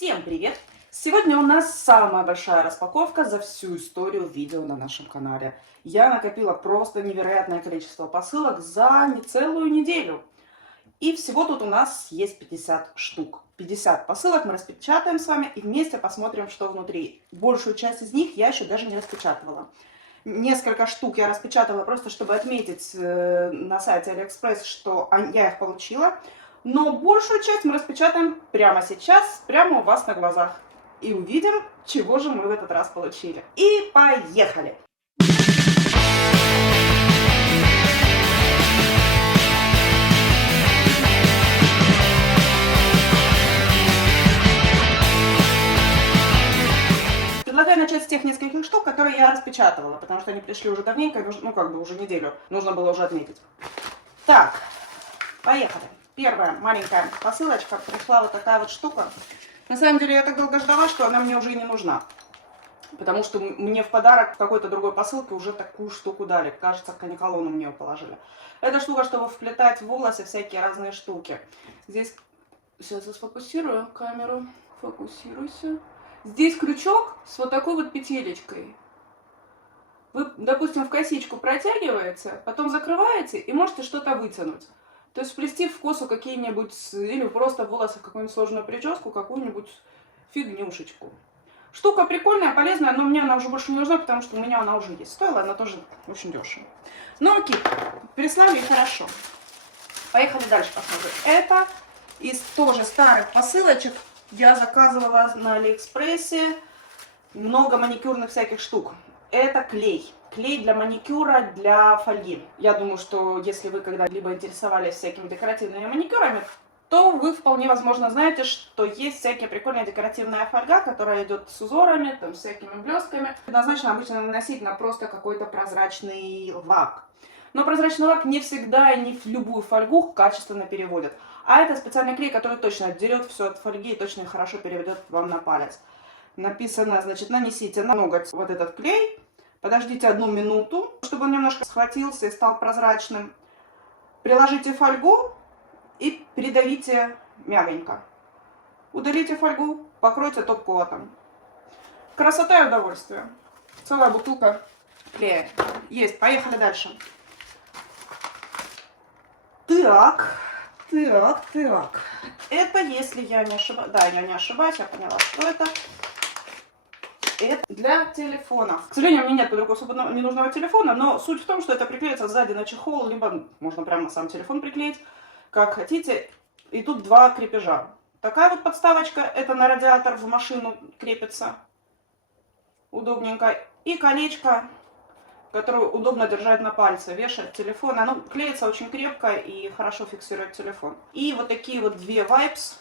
Всем привет! Сегодня у нас самая большая распаковка за всю историю видео на нашем канале. Я накопила просто невероятное количество посылок за не целую неделю. И всего тут у нас есть 50 штук. 50 посылок мы распечатаем с вами и вместе посмотрим, что внутри. Большую часть из них я еще даже не распечатывала. Несколько штук я распечатала просто, чтобы отметить на сайте AliExpress, что я их получила. Но большую часть мы распечатаем прямо сейчас, прямо у вас на глазах. И увидим, чего же мы в этот раз получили. И поехали! Предлагаю начать с тех нескольких штук, которые я распечатывала, потому что они пришли уже давненько, ну как бы уже неделю, нужно было уже отметить. Так, поехали. Первая маленькая посылочка, пришла вот такая вот штука. На самом деле я так долго ждала, что она мне уже и не нужна. Потому что мне в подарок в какой-то другой посылке уже такую штуку дали. Кажется, каникалону мне ее положили. Это штука, чтобы вплетать в волосы всякие разные штуки. Здесь, сейчас я сфокусирую камеру, фокусируйся. Здесь крючок с вот такой вот петелечкой. Вы, допустим, в косичку протягиваете, потом закрываете и можете что-то вытянуть. То есть вплести в косу какие-нибудь, или просто в волосы какую-нибудь сложную прическу, какую-нибудь фигнюшечку. Штука прикольная, полезная, но мне она уже больше не нужна, потому что у меня она уже есть. Стоила она тоже очень дешево. Ну окей, переслали и хорошо. Поехали дальше посмотрим. Это из тоже старых посылочек. Я заказывала на Алиэкспрессе много маникюрных всяких штук. Это клей. Клей для маникюра, для фольги. Я думаю, что если вы когда-либо интересовались всякими декоративными маникюрами, то вы вполне возможно знаете, что есть всякая прикольная декоративная фольга, которая идет с узорами, там, с всякими блестками. Предназначена обычно наносить на просто какой-то прозрачный лак. Но прозрачный лак не всегда и не в любую фольгу качественно переводит. А это специальный клей, который точно отдерет все от фольги и точно хорошо переведет вам на палец. Написано, значит, нанесите на ноготь вот этот клей. Подождите 1 минуту, чтобы он немножко схватился и стал прозрачным. Приложите фольгу и придавите мягонько. Удалите фольгу, покройте топ-котом. Красота и удовольствие. Целая бутылка клея. Есть, поехали дальше. Так. Это, если я не ошибаюсь, да, я не ошибаюсь, я поняла, что это. Это для телефонов. К сожалению, у меня нет под рукой особо ненужного телефона, но суть в том, что это приклеится сзади на чехол, либо можно прямо на сам телефон приклеить, как хотите. И тут 2 крепежа. Такая вот подставочка, это на радиатор в машину крепится. Удобненько. И колечко, которое удобно держать на пальце, вешать телефон. Оно клеится очень крепко и хорошо фиксирует телефон. И вот такие вот 2 Wipes,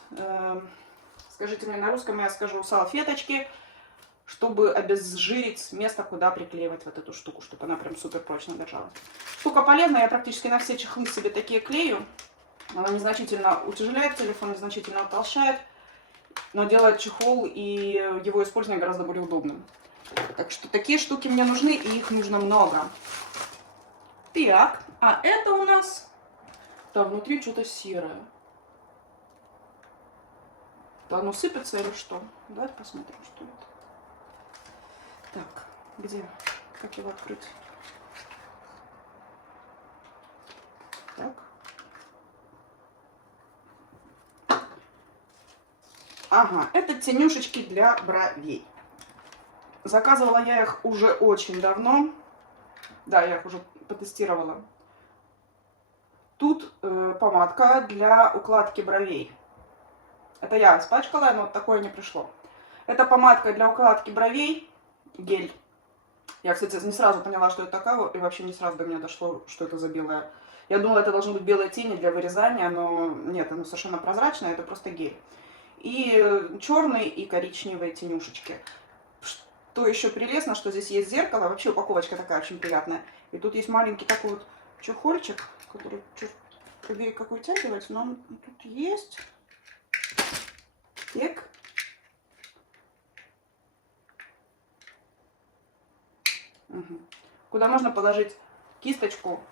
скажите мне на русском, я скажу салфеточки, чтобы обезжирить место, куда приклеивать вот эту штуку, чтобы она прям супер прочно держалась. Штука полезная, я практически на все чехлы себе такие клею. Она незначительно утяжеляет телефон, незначительно утолщает, но делает чехол и его использование гораздо более удобным. Так что такие штуки мне нужны, и их нужно много. Так, а это у нас... Там внутри что-то серое. Да, оно сыпется или что? Давайте посмотрим, что это. Так, где? Как его открыть? Так. Ага, это тенюшечки для бровей. Заказывала я их уже очень давно. Да, я их уже потестировала. Тут помадка для укладки бровей. Это я испачкала, но такое не пришло. Это помадка для укладки бровей. Гель. Я, кстати, не сразу поняла, что это такое, и вообще не сразу до меня дошло, что это за белое. Я думала, это должны быть белые тени для вырезания, но нет, оно совершенно прозрачное, это просто гель. И черные, и коричневые тенюшечки. Что еще прелестно, что здесь есть зеркало, вообще упаковочка такая очень приятная. И тут есть маленький такой вот чехольчик, который чуть как вытягивается, но он тут есть. Так. Угу. Куда можно положить кисточку.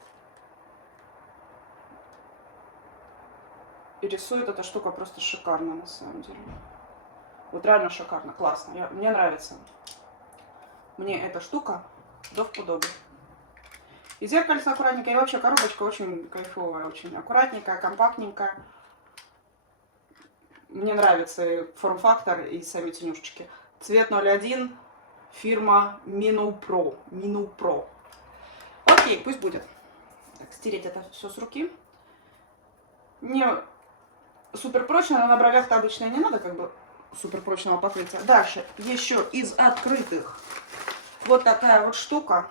И рисует эта штука просто шикарно на самом деле. Вот реально шикарно, классно. Мне нравится. Мне эта штука до вподоби. И зеркальце аккуратненькое, и вообще коробочка очень кайфовая, очень аккуратненькая, компактненькая. Мне нравится и форм-фактор, и сами тенюшечки. Цвет 01, фирма Minupro. Minupro. Окей, пусть будет. Так, стереть это все с руки. Не супер прочно, но на бровях-то обычно не надо как бы супер прочного покрытия. Дальше, еще из открытых. Вот такая вот штука.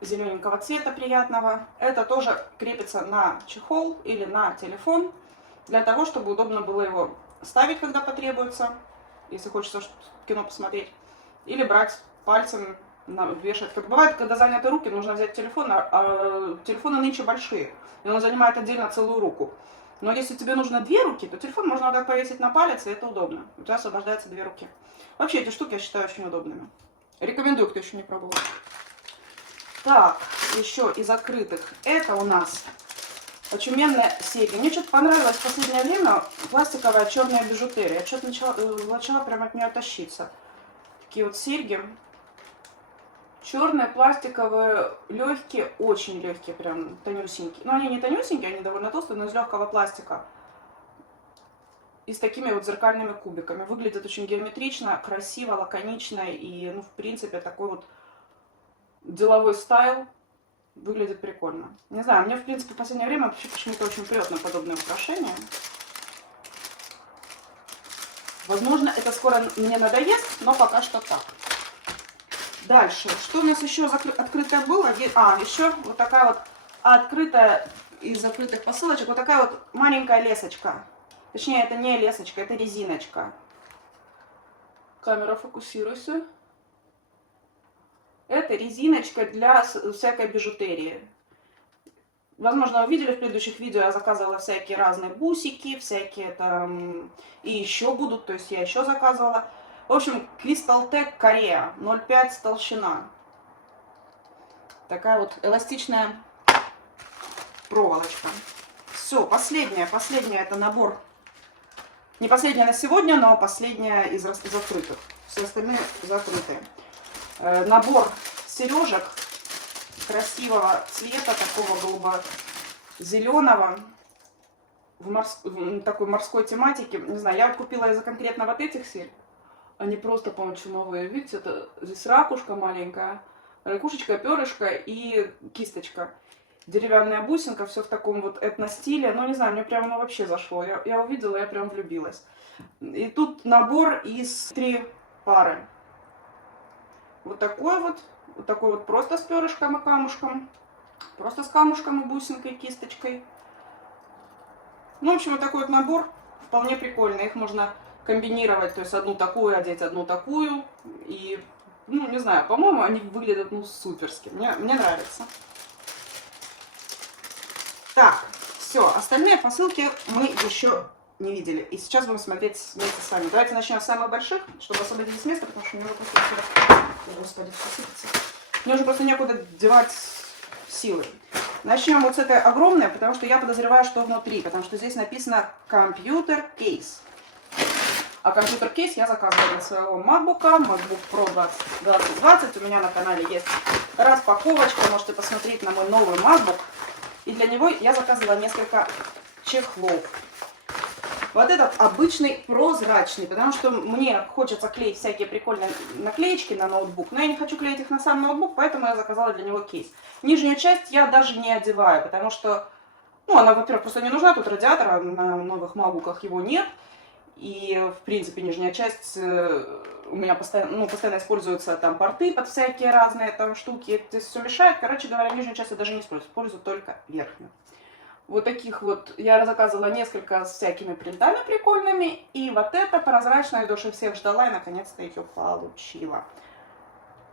Зелененького цвета приятного. Это тоже крепится на чехол или на телефон. Для того, чтобы удобно было его ставить, когда потребуется. Если хочется кино посмотреть. Или брать пальцем, вешать. Как бывает, когда заняты руки, нужно взять телефон. А телефоны нынче большие. И он занимает отдельно целую руку. Но если тебе нужно 2 руки, то телефон можно вот так повесить на палец, и это удобно. У тебя освобождается 2 руки. Вообще эти штуки я считаю очень удобными. Рекомендую, кто еще не пробовал. Так, еще из закрытых. Это у нас очуменная серия. Мне что-то понравилось в последнее время пластиковая черная бижутерия. Я что-то начала прям от нее тащиться. Такие вот серьги. Черные, пластиковые, легкие, очень легкие, прям тонюсенькие. Но они не тонюсенькие, они довольно толстые, но из легкого пластика. И с такими вот зеркальными кубиками. Выглядит очень геометрично, красиво, лаконично. И, ну, в принципе, такой вот деловой стайл. Выглядит прикольно. Не знаю, мне, в принципе, в последнее время вообще почему-то очень прет на подобные украшения. Возможно, это скоро мне надоест, но пока что так. Дальше. Что у нас еще открытое было? Еще вот такая вот открытая из закрытых посылочек. Вот такая вот маленькая лесочка. Точнее, это не лесочка, это резиночка. Камера, фокусируйся. Это резиночка для всякой бижутерии. Возможно, вы видели в предыдущих видео, я заказывала всякие разные бусики, всякие там и еще будут, то есть я еще заказывала. В общем, Crystal Tech Korea 0,5 толщина. Такая вот эластичная проволочка. Все, последняя это набор. Не последняя на сегодня, но последняя из закрытых. Все остальные закрытые. Набор сережек красивого цвета, такого голубо-зеленого, в такой морской тематике. Не знаю, я купила из-за конкретно вот этих серь. Они просто, по-моему, чумовые. Видите, это здесь ракушка маленькая, ракушечка, перышко и кисточка. Деревянная бусинка, все в таком вот этно-стиле. Ну, не знаю, мне прямо вообще зашло. Я увидела, я прям влюбилась. И тут набор из 3 пары. Вот такой вот просто с перышком и камушком. Просто с камушком и бусинкой, кисточкой. Ну, в общем, вот такой вот набор вполне прикольный. Их можно комбинировать, то есть одну такую одеть, одну такую. И, ну, не знаю, по-моему, они выглядят, ну, суперски. Мне нравится. Так, все, остальные посылки мы еще не видели. И сейчас будем смотреть вместе с вами. Давайте начнем с самых больших, чтобы освободить место, потому что мне уже просто некуда... Господи, посыпется. Мне уже просто некуда девать силы. Начнем вот с этой огромной, потому что я подозреваю, что внутри, потому что здесь написано компьютер кейс. А компьютер кейс я заказывала для своего MacBook Pro 2020. У меня на канале есть распаковочка, можете посмотреть на мой новый MacBook. И для него я заказывала несколько чехлов. Вот этот обычный прозрачный, потому что мне хочется клеить всякие прикольные наклеечки на ноутбук, но я не хочу клеить их на сам ноутбук, поэтому я заказала для него кейс. Нижнюю часть я даже не одеваю, потому что, ну, она, во-первых, просто не нужна, тут радиатора, на новых макбуках его нет. И, в принципе, нижняя часть у меня постоянно используются там порты под всякие разные там штуки. Это все мешает. Короче говоря, нижнюю часть я даже не использую только верхнюю. Вот таких вот я заказывала несколько с всякими принтами прикольными. И вот это прозрачное, я дольше всех ждала и наконец-то ее получила.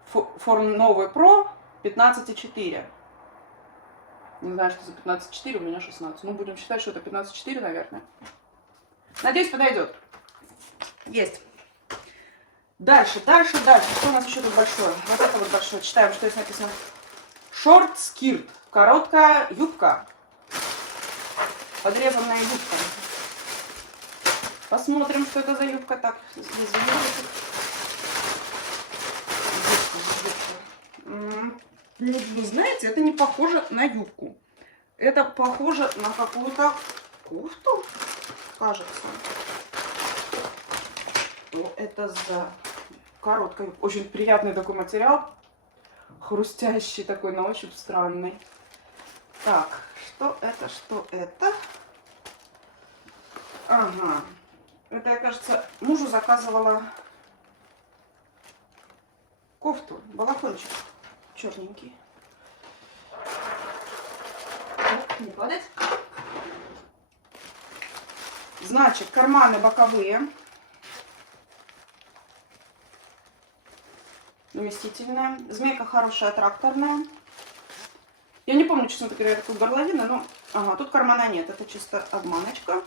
Форм новый Pro 15,4. Не знаю, что за 15,4, у меня 16. Ну, будем считать, что это 15,4, наверное. Надеюсь, подойдет. Есть. Дальше. Что у нас еще тут большое? Вот это вот большое. Читаем, что здесь написано. Short skirt. Короткая юбка. Подрезанная юбка. Посмотрим, что это за юбка. Так, здесь юбка. Вы знаете, это не похоже на юбку. Это похоже на какую-то кофту, кажется. Что это за короткая, очень приятный такой материал. Хрустящий такой, на ощупь странный. Так, что это, что это? Ага. Это я, кажется, мужу заказывала кофту, балахончик черненький. Так, не падать. Значит, карманы боковые. Вместительная. Змейка хорошая, тракторная. Я не помню, честно говоря, какую горловину, но... Ага, тут кармана нет, это чисто обманочка.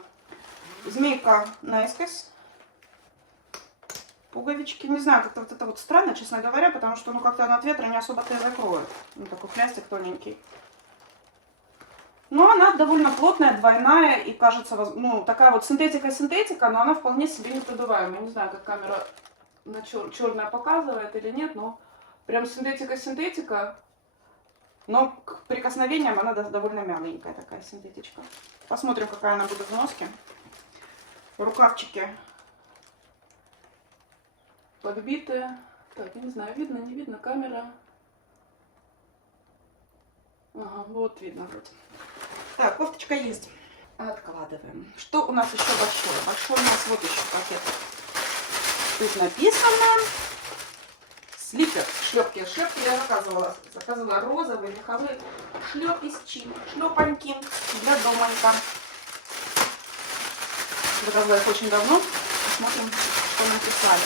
Змейка наискось. Пуговички. Не знаю, как-то вот это вот странно, честно говоря, потому что, ну, как-то она от ветра не особо-то и закроет. Ну, такой пластик тоненький. Но она довольно плотная, двойная и, кажется, ну, такая вот синтетика-синтетика, но она вполне себе непродуваемая. Не знаю, как камера на черная показывает или нет, но прям синтетика-синтетика. Но к прикосновениям она довольно мягенькая такая синтетичка. Посмотрим, какая она будет в носке. Рукавчики подбитые. Так, я не знаю, видно, не видно, камера. Ага, вот видно вроде. Так, кофточка есть. Откладываем. Что у нас еще большое? Большой у нас вот еще пакет. Тут написано слипер, шлепки. Шлепки я заказывала. Заказывала розовые, меховые шлеписчи, шлепаньки для домика. Заказывала их очень давно. Посмотрим, что написали.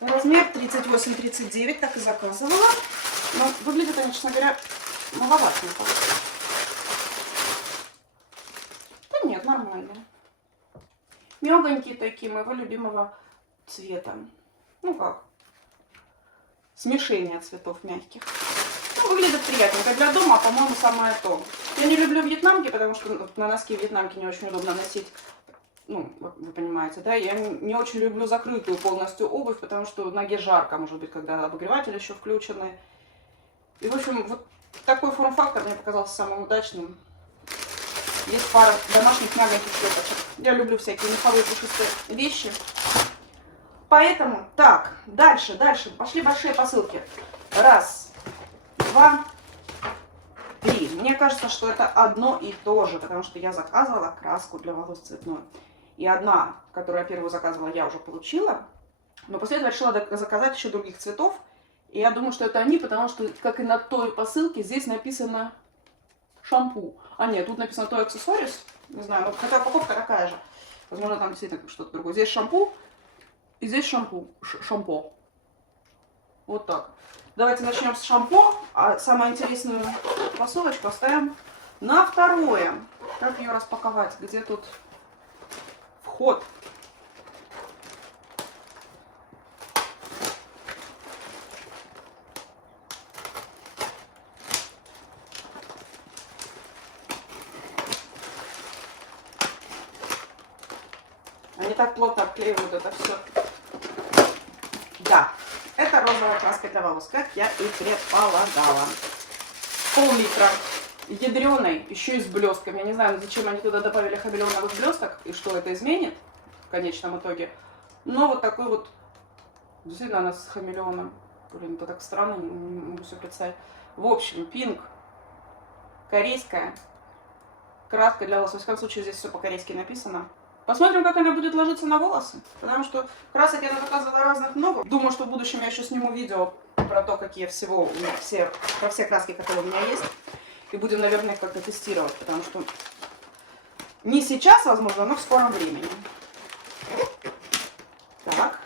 Размер 38-39, так и заказывала. Но выглядят они, честно говоря, маловатенько. Да нет, нормально. Мягонькие такие, моего любимого цвета. Ну как, смешение цветов мягких. Ну, выглядит приятненько. Для дома, по-моему, самое то. Я не люблю вьетнамки, потому что на носки вьетнамки не очень удобно носить. Ну, вы понимаете, да? Я не очень люблю закрытую полностью обувь, потому что ноге жарко, может быть, когда обогреватель еще включенный. И, в общем, вот такой форм-фактор мне показался самым удачным. Есть пара домашних мягеньких шлепочек. Я люблю всякие меховые пушистые вещи. Поэтому, так, дальше. Пошли большие посылки. Раз, два, три. Мне кажется, что это одно и то же, потому что я заказывала краску для волос цветную. И одна, которую я первую заказывала, я уже получила. Но после этого решила заказать еще других цветов. И я думаю, что это они, потому что, как и на той посылке, здесь написано шампу. А нет, тут написано той аксессуарис. Не знаю, но хотя упаковка такая же. Возможно, там действительно что-то другое. Здесь шампу. И здесь шампо. Вот так. Давайте начнем с шампо, а самую интересную посылочку оставим на второе. Как ее распаковать? Где тут вход? Они так плотно обклеивают это все. Да, это розовая краска для волос, как я и предполагала. Пол-литра ядреной, еще и с блестками. Я не знаю, зачем они туда добавили хамелеоновых блесток и что это изменит в конечном итоге. Но вот такой вот, действительно, она с хамелеоном. Блин, это так странно, не могу себе представить. В общем, пинк, корейская краска для волос. В всяком случае, здесь все по-корейски написано. Посмотрим, как она будет ложиться на волосы, потому что красок я заказывала разных много. Думаю, что в будущем я еще сниму видео про то, какие всего у меня про все краски, которые у меня есть. И будем, наверное, их как-то тестировать, потому что не сейчас, возможно, но в скором времени. Так,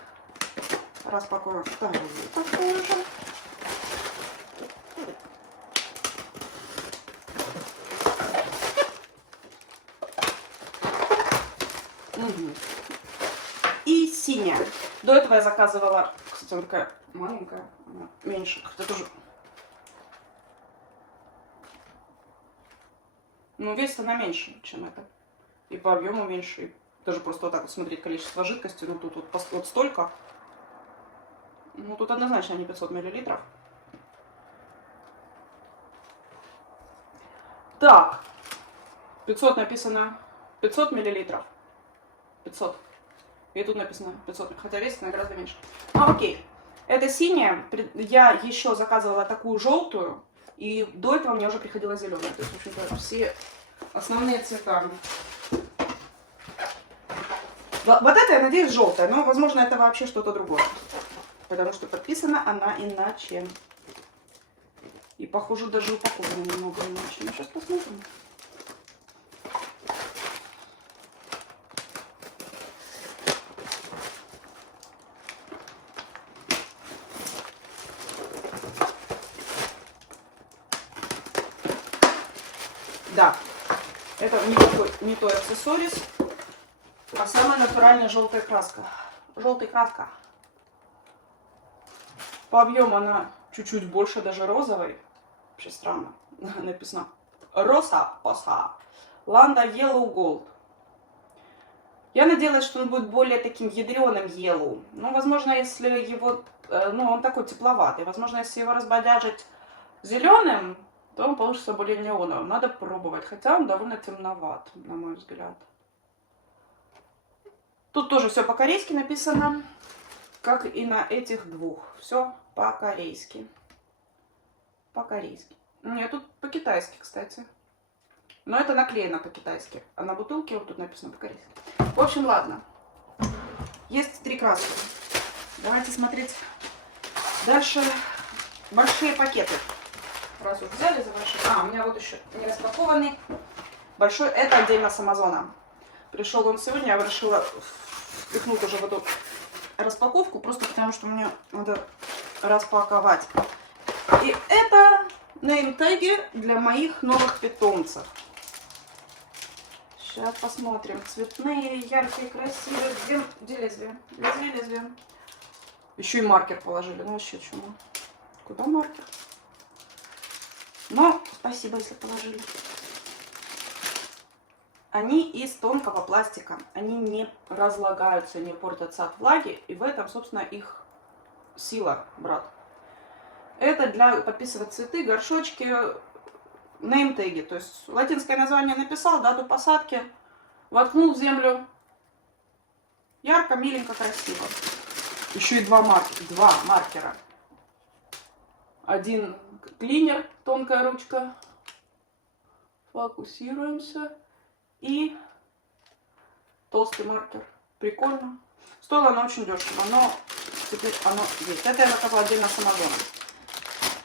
распакуем вторую такую же. И синяя. До этого я заказывала, кстати, она такая маленькая, она меньше, как-то тоже. Ну, весит она меньше, чем это. И по объему меньше. И даже просто вот так вот смотреть количество жидкости. Ну тут вот столько. Ну тут однозначно не 500 мл. Так. 500 написано 500 миллилитров. 500. И тут написано 500, хотя весит она гораздо меньше. Ну окей. Это синяя. Я еще заказывала такую желтую. И до этого мне уже приходила зеленая. То есть, в общем-то, все основные цвета. Вот это, я надеюсь, желтая. Но, возможно, это вообще что-то другое. Потому что подписана она иначе. И, похоже, даже упакована немного иначе. Ну, сейчас посмотрим. Да, это не той аксессуарис, а самая натуральная желтая краска. Желтая краска. По объему она чуть-чуть больше даже розовой. Вообще странно. Написано Роса Поса. Landa Yellow Gold. Я надеялась, что он будет более таким ядреным yellow. Но, возможно, если его... Ну, он такой тепловатый. Возможно, если его разбодяжить зеленым, то он получится более неоновым. Надо пробовать. Хотя он довольно темноват, на мой взгляд. Тут тоже все по-корейски написано, как и на этих двух. Все по-корейски. По-корейски. Нет, тут по-китайски, кстати. Но это наклеено по-китайски. А на бутылке вот тут написано по-корейски. В общем, ладно. Есть 3 краски. Давайте смотреть дальше. Большие пакеты. Раз уж взяли за большой. У меня вот еще не распакованный. Большой. Это отдельно с Амазона. Пришел он сегодня. Я решила впихнуть уже в эту распаковку. Просто потому, что мне надо распаковать. И это неймтеги для моих новых питомцев. Сейчас посмотрим. Цветные, яркие, красивые. Где лезвие? Лезвие. Еще и маркер положили. Ну вообще чему? Куда маркер? Но спасибо, если положили. Они из тонкого пластика. Они не разлагаются, не портятся от влаги. И в этом, собственно, их сила, брат. Это для подписывать цветы, горшочки, неймтеги. То есть латинское название написал, дату посадки, воткнул в землю. Ярко, миленько, красиво. Еще и два маркера. Один клинер, тонкая ручка. Фокусируемся. И толстый маркер. Прикольно. Стоило оно очень дешево, но теперь оно есть. Это я заказала отдельно с Амазона.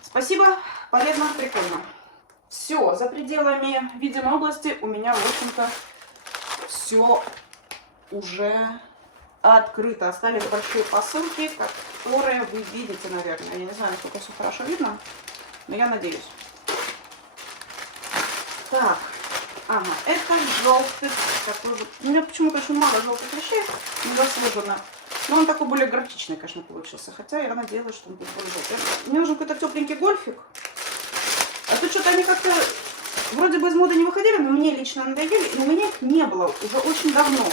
Спасибо, полезно, прикольно. Все, за пределами видимой области у меня, в общем-то, все уже открыто. Остались большие посылки, которые вы видите, наверное. Я не знаю, насколько все хорошо видно, но я надеюсь. Так, это желтый такой вот. У меня почему-то очень мало желтых вещей, не заслуженно. Но он такой более графичный, конечно, получился. Хотя я надеялась, что он будет более желтый. Мне нужен какой-то тепленький гольфик. А тут что-то они как-то вроде бы из моды не выходили, но мне лично надоели. И у меня их не было уже очень давно.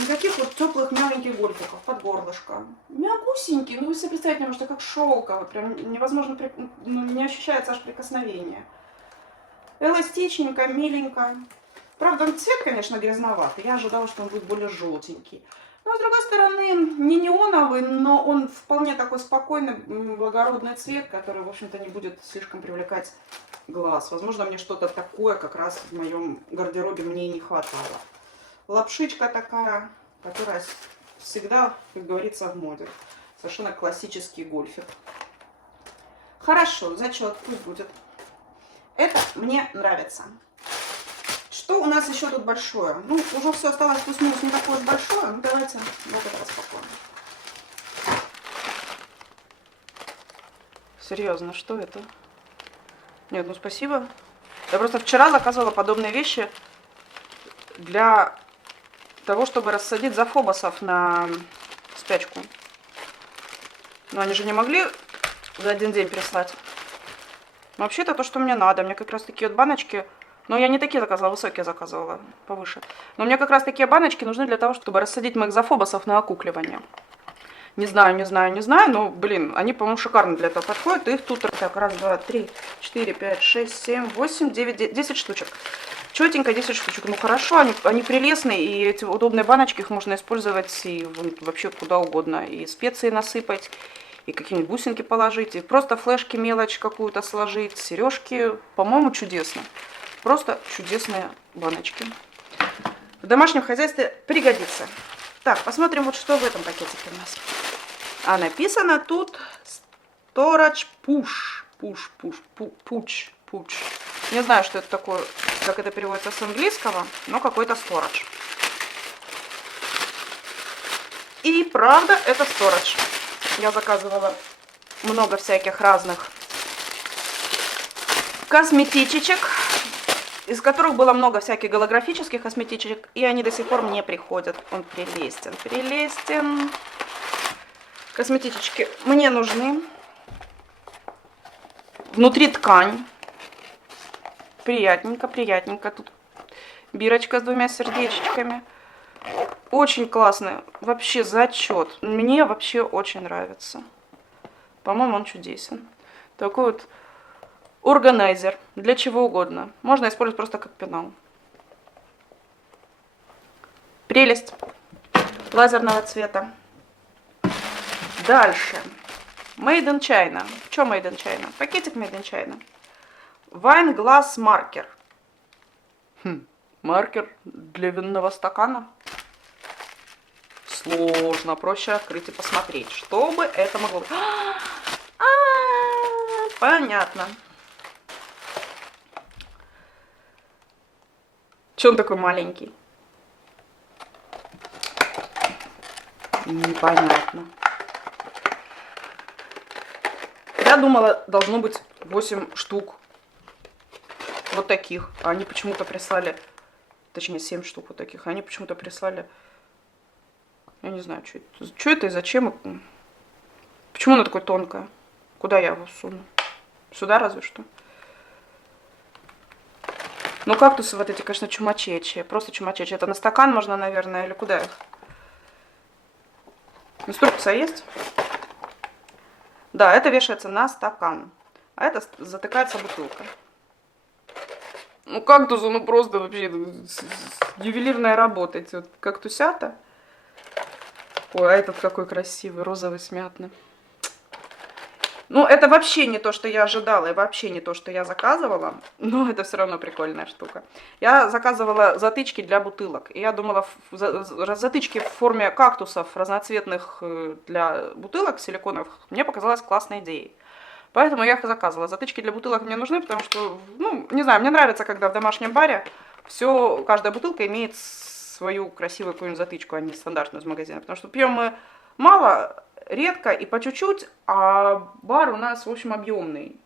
Никаких вот теплых маленьких гольфиков под горлышко. Мягусенькие, ну вы себе представить не можете, как шелковый. Прям невозможно, ну, не ощущается аж прикосновение. Эластичненько, миленько. Правда, цвет, конечно, грязноватый. Я ожидала, что он будет более желтенький. Но, с другой стороны, не неоновый, но он вполне такой спокойный, благородный цвет, который, в общем-то, не будет слишком привлекать глаз. Возможно, мне что-то такое как раз в моем гардеробе мне и не хватало. Лапшичка такая, которая всегда, как говорится, в моде. Совершенно классический гольфик. Хорошо, зачет, пусть будет. Это мне нравится. Что у нас еще тут большое? Ну, уже все осталось плюс-минус не такое большое. Ну, давайте вот это распакуем. Серьезно, что это? Нет, ну спасибо. Я просто вчера заказывала подобные вещи для того, чтобы рассадить зафобосов на спячку. Но они же не могли за один день прислать. Но вообще-то то, что мне надо. Мне как раз такие вот баночки Но я не такие заказывала, высокие заказывала, повыше. Но мне как раз такие баночки нужны для того, чтобы рассадить моих зоофобосов на окукливание. Не знаю, но, блин, они, по-моему, шикарно для этого подходят. Их тут, так, раз, два, три, 4, 5, 6, 7, 8, 9, 10 штучек. Четенько 10 штучек. Ну, хорошо, они прелестные, и эти удобные баночки, их можно использовать и вообще куда угодно. И специи насыпать, и какие-нибудь бусинки положить, и просто флешки, мелочь какую-то сложить, сережки. По-моему, чудесно. Просто чудесные баночки. В домашнем хозяйстве пригодится. Так, посмотрим, вот что в этом пакетике у нас. А написано тут Storage Push. Push. Не знаю, что это такое, как это переводится с английского, но какой-то storage. И правда, это storage. Я заказывала много всяких разных косметичек, из которых было много всяких голографических косметичек, и они до сих пор мне приходят. Он прелестен. Косметички мне нужны. Внутри ткань. Приятненько. Тут бирочка с 2 сердечечками. Очень классный. Вообще зачет. Мне вообще очень нравится. По-моему, он чудесен. Такой вот органайзер. Для чего угодно. Можно использовать просто как пенал. Прелесть. Лазерного цвета. Дальше. Made in China. Что Made in China? Пакетик Made in China. Wine Glass Marker. Маркер для винного стакана. Сложно. Проще открыть и посмотреть. Что бы это могло быть? Понятно. Че он такой маленький? Непонятно. Я думала, должно быть 8 штук вот таких. А они почему-то прислали, точнее 7 штук вот таких. А они почему-то прислали, я не знаю, что это и зачем. Почему оно такое тонкое? Куда я его суну? Сюда разве что? Ну, кактусы вот эти, конечно, чумачечие. Просто чумачечие. Это на стакан можно, наверное, или куда их? Инструкция есть? Да, это вешается на стакан. А это затыкается бутылка. Ну, кактусы, ну просто вообще ювелирная работа. Эти вот кактусята. Ой, а этот какой красивый, розовый с мятным. Ну, это вообще не то, что я ожидала, и вообще не то, что я заказывала, но это все равно прикольная штука. Я заказывала затычки для бутылок, и я думала, затычки в форме кактусов разноцветных для бутылок силиконовых мне показалась классной идеей. Поэтому я их заказывала. Затычки для бутылок мне нужны, потому что, ну, не знаю, мне нравится, когда в домашнем баре каждая бутылка имеет свою красивую какую-нибудь затычку, а не стандартную из магазина. Потому что пьем мы мало, редко и по чуть-чуть, а бар у нас, в общем, объемный.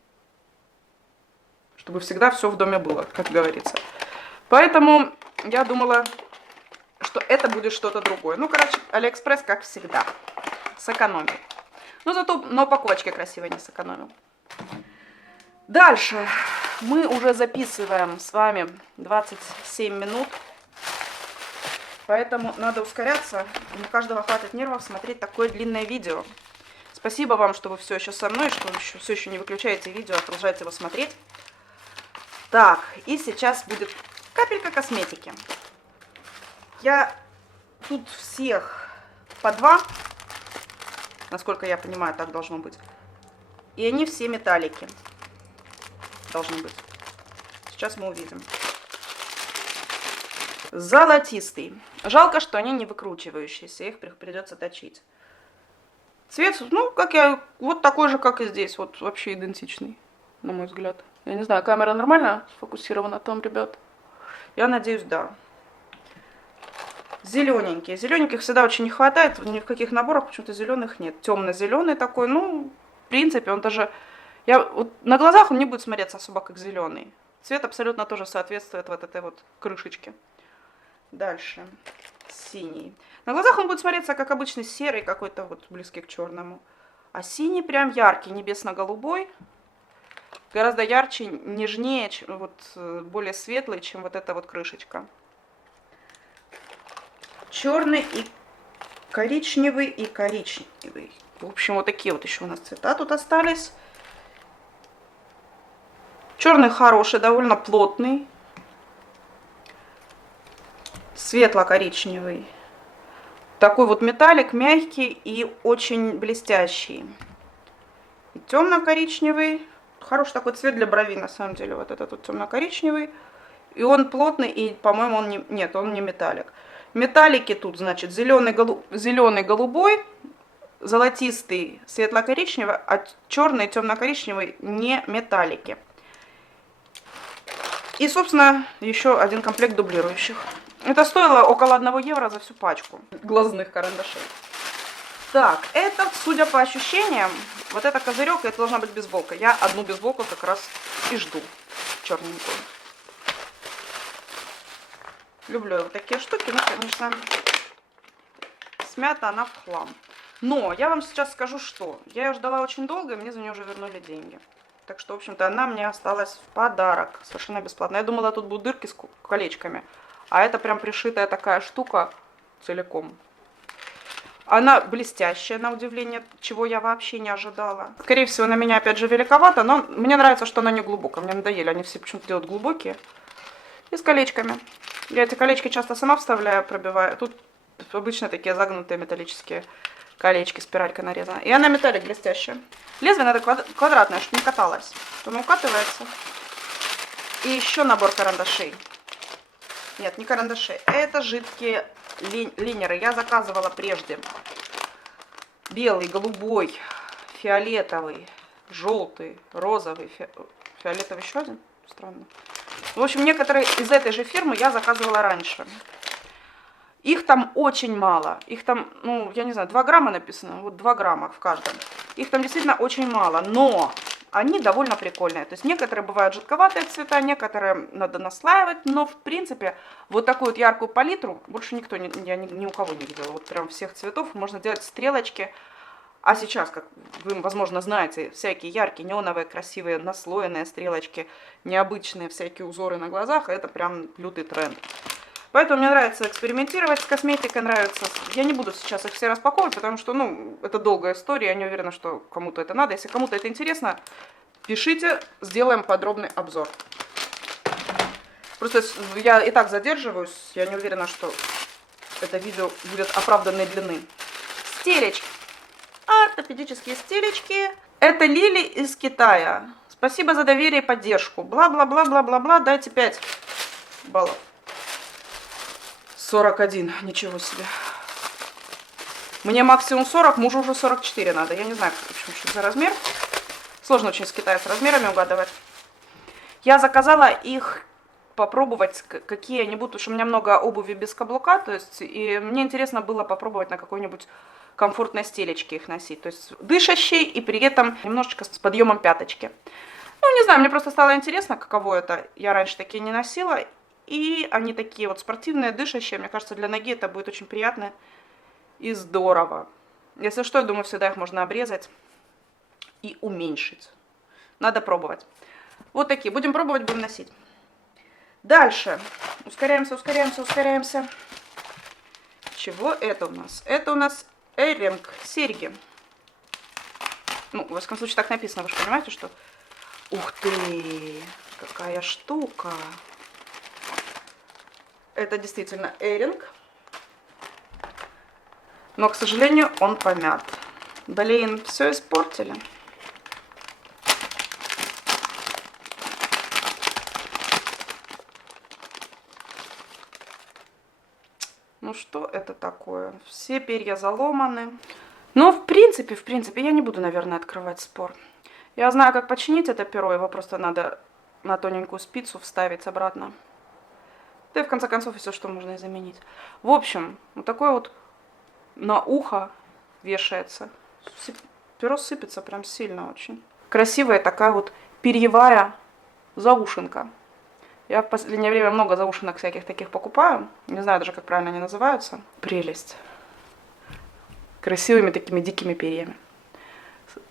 Чтобы всегда все в доме было, как говорится. Поэтому я думала, что это будет что-то другое. Ну, короче, Алиэкспресс, как всегда, сэкономил. Но зато на упаковочке красиво не сэкономил. Дальше мы уже записываем с вами 27 минут. Поэтому надо ускоряться. Не каждого хватит нервов смотреть такое длинное видео. Спасибо вам, что вы все еще со мной, что вы все еще не выключаете видео, а продолжаете его смотреть. Так, и сейчас будет капелька косметики. Я тут всех по 2, насколько я понимаю, так должно быть. И они все металлики должны быть. Сейчас мы увидим. Золотистый. Жалко, что они не выкручивающиеся, их придется точить. Цвет, ну, вот такой же, как и здесь, вот вообще идентичный, на мой взгляд. Я не знаю, камера нормально сфокусирована там, ребят? Я надеюсь, да. Зелененькие. Зелененьких всегда очень не хватает, ни в каких наборах почему-то зеленых нет. Темно-зеленый такой, ну, в принципе, он даже... вот на глазах он не будет смотреться особо как зеленый. Цвет абсолютно тоже соответствует вот этой вот крышечке. Дальше. Синий. На глазах он будет смотреться как обычный серый, какой-то вот близкий к черному. А синий прям яркий, небесно-голубой. Гораздо ярче, нежнее, вот более светлый, чем вот эта вот крышечка. Черный и коричневый, и коричневый. В общем, вот такие вот еще у нас цвета тут остались. Черный хороший, довольно плотный. Светло-коричневый. Такой вот металлик, мягкий и очень блестящий. Темно-коричневый. Хороший такой цвет для бровей, на самом деле. Вот этот вот темно-коричневый. И он плотный, и, по-моему, он не... Нет, он не металлик. Металлики тут, значит, зеленый, голубой, золотистый, светло-коричневый, а черный, темно-коричневый не металлики. И, собственно, еще один комплект дублирующих. Это стоило около 1 евро за всю пачку глазных карандашей. Так, это, судя по ощущениям, вот это козырек, это должна быть бейсболка. Я одну бейсболку как раз и жду, черненькую. Люблю вот такие штуки, но, конечно, смята она в хлам. Но я вам сейчас скажу, что я ее ждала очень долго, и мне за нее уже вернули деньги. Так что, в общем-то, она мне осталась в подарок, совершенно бесплатно. Я думала, тут будут дырки с колечками, а это прям пришитая такая штука целиком. Она блестящая, на удивление, чего я вообще не ожидала. Скорее всего, на меня, опять же, великовато, но мне нравится, что она не глубокая. Мне надоели, они все почему-то делают глубокие. И с колечками. Я эти колечки часто сама вставляю, пробиваю. Тут обычно такие загнутые металлические колечки, спиралька нарезана. И она металлик блестящая. Лезвие надо квадратное, чтобы не каталось. То оно укатывается. И еще набор карандашей. Нет, не карандашей. Это жидкие линеры. Я заказывала прежде белый, голубой, фиолетовый, желтый, розовый, фиолетовый еще один. Странно. В общем, некоторые из этой же фирмы я заказывала раньше. Их там очень мало. Их там, ну, я не знаю, 2 грамма написано. Вот 2 грамма в каждом. Их там действительно очень мало. Но они довольно прикольные. То есть некоторые бывают жидковатые цвета, некоторые надо наслаивать. Но, в принципе, вот такую вот яркую палитру больше никто, я ни у кого не видела. Вот прям всех цветов можно делать стрелочки. А сейчас, как вы, возможно, знаете, всякие яркие, неоновые, красивые, наслоенные стрелочки, необычные всякие узоры на глазах, это прям лютый тренд. Поэтому мне нравится экспериментировать с косметикой, нравится. Я не буду сейчас их все распаковывать, потому что, ну, это долгая история, я не уверена, что кому-то это надо. Если кому-то это интересно, пишите, сделаем подробный обзор. Просто я и так задерживаюсь, я не уверена, что это видео будет оправданной длины. Стелечки. Ортопедические стелечки. Это Лили из Китая. Спасибо за доверие и поддержку. Бла-бла-бла-бла-бла-бла. Дайте 5 баллов. 41. Ничего себе. Мне максимум 40, мужу уже 44 надо. Я не знаю, что это за размер. Сложно очень с Китая с размерами угадывать. Я заказала их попробовать, какие они будут, потому что у меня много обуви без каблука. То есть, и мне интересно было попробовать на какой-нибудь комфортной стелечке их носить. То есть дышащей и при этом немножечко с подъемом пяточки. Ну, не знаю, мне просто стало интересно, каково это. Я раньше такие не носила. И они такие вот спортивные, дышащие. Мне кажется, для ноги это будет очень приятно и здорово. Если что, я думаю, всегда их можно обрезать и уменьшить. Надо пробовать. Вот такие. Будем пробовать, будем носить. Дальше. Ускоряемся, ускоряемся, ускоряемся. Чего это у нас? Это у нас эринг, серьги. Ну, во всяком случае, так написано. Вы же понимаете, что... Ух ты! Какая штука! Это действительно эринг. Но, к сожалению, он помят. Блин, все испортили. Ну что это такое? Все перья заломаны. Но в принципе, я не буду, наверное, открывать спор. Я знаю, как починить это перо. Его просто надо на тоненькую спицу вставить обратно. Да и в конце концов, все, что можно и заменить. В общем, вот такое вот на ухо вешается. Перо сыпется прям сильно очень. Красивая такая вот перьевая заушинка. Я в последнее время много заушинок всяких таких покупаю. Не знаю даже, как правильно они называются. Прелесть. Красивыми такими дикими перьями.